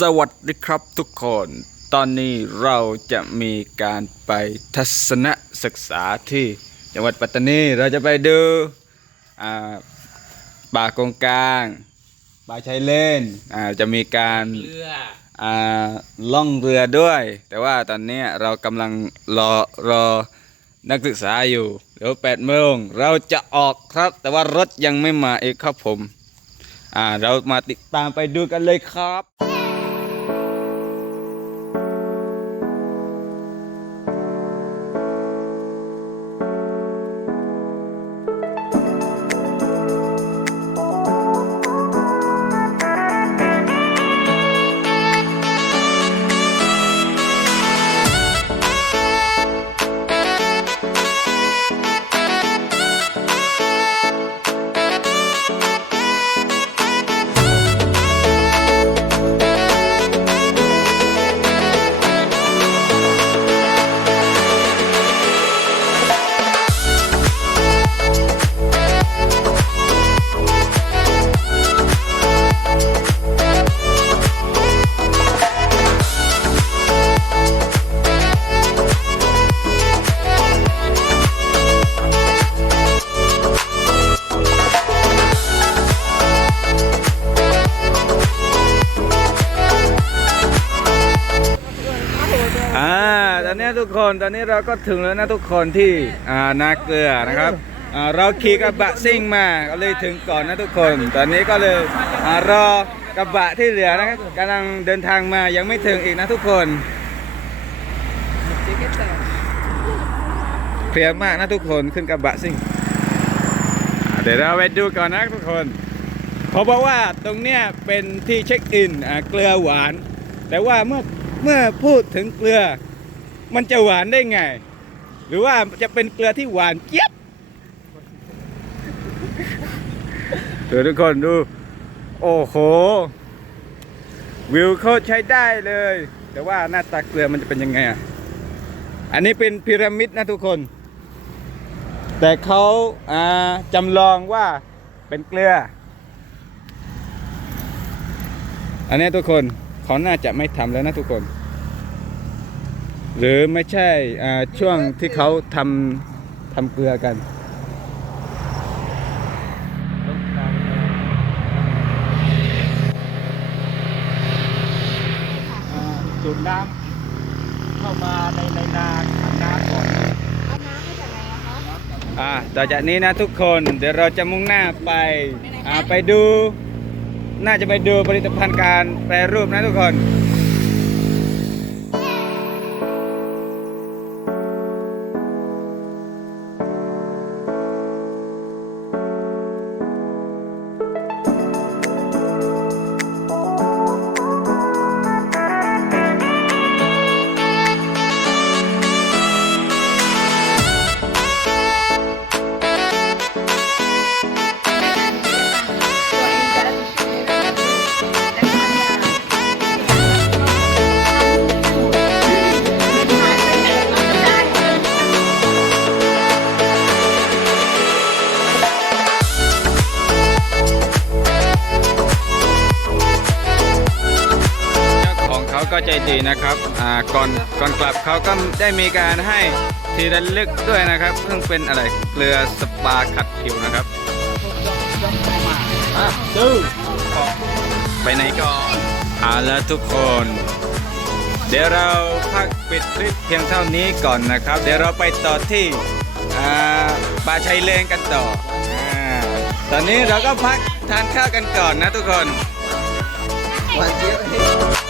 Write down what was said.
สวัสดีครับทุกคน ตอนนี้เราจะมีการไปทัศนศึกษาที่จังหวัดปัตตานี เราจะไปดูอ่าป่ากงกลาง ป่าชายเลนอ่าจะมีการเรืออ่าล่องเรือด้วย แต่ว่าตอนเนี้ยเรากำลังรอรอนักศึกษาอยู่ เดี๋ยวแปดโมงเราจะออกครับ แต่ว่ารถยังไม่มาเองครับผมอ่าเรามาติดตามไปดูกันเลยครับ ทุกคนตอนนี้เราก็ถึงแล้วนะทุกคนที่อ่านาเกลือนะครับอ่าเราขี่กระบะซิ่งมาก็เลยถึงก่อนนะทุกคน ตอนนี้ก็เลยอ่ารอกระบะที่เหลือนะครับกำลังเดินทางมายังไม่ถึงอีกนะทุกคนเพลียมากนะทุกคนขึ้นกระบะซิ่งเดี๋ยวเราไปดูก่อนนะทุกคนเขาบอกว่าตรงเนี้ยเป็นที่เช็คอินเกลือหวาน แต่ว่าเมื่อเมื่อพูดถึงเกลือ มันจะหวานได้ไง หรือว่าจะเป็นเกลือที่หวานเจี๊ยบดูทุกคนดู โอ้โห วิวเขาใช้ได้เลย แต่ว่าหน้าตาเกลือมันจะเป็นยังไงอะ อันนี้เป็นพีระมิดนะทุกคน แต่เขาอ่าจำลองว่าเป็นเกลือ อันนี้ทุกคนเขาน่าจะไม่ทำแล้วนะทุกคน หรือไม่ใช่อ่าช่วงที่เขาทำทำเกลือกัน สูบน้ำเข้ามาในในนาทำน้ำก่อนเอาน้ำมาจากไหนอะคะอ่าต่อจากนี้นะทุกคนเดี๋ยวเราจะมุ่งหน้าไปอ่าไปดู น่าจะไปดูผลิตภัณฑ์การแปรรูปนะทุกคน ดีนะครับอ่าก่อนก่อนกลับเขาก็ได้มีการให้ทีระลึกด้วยนะครับซึ่งเป็นอะไรเกลือสปาขัดผิวนะครับอะดูไปไหนก่อนเอาละทุกคน เดี๋ยวเราพักปิดคลิปเพียงเท่านี้ก่อนนะครับ เดี๋ยวเราไปต่อที่ป่าชัยเลนกันต่ออตอนนี้เราก็พักทานข้าวกันก่อนนะทุกคนวานเจี๊ยบ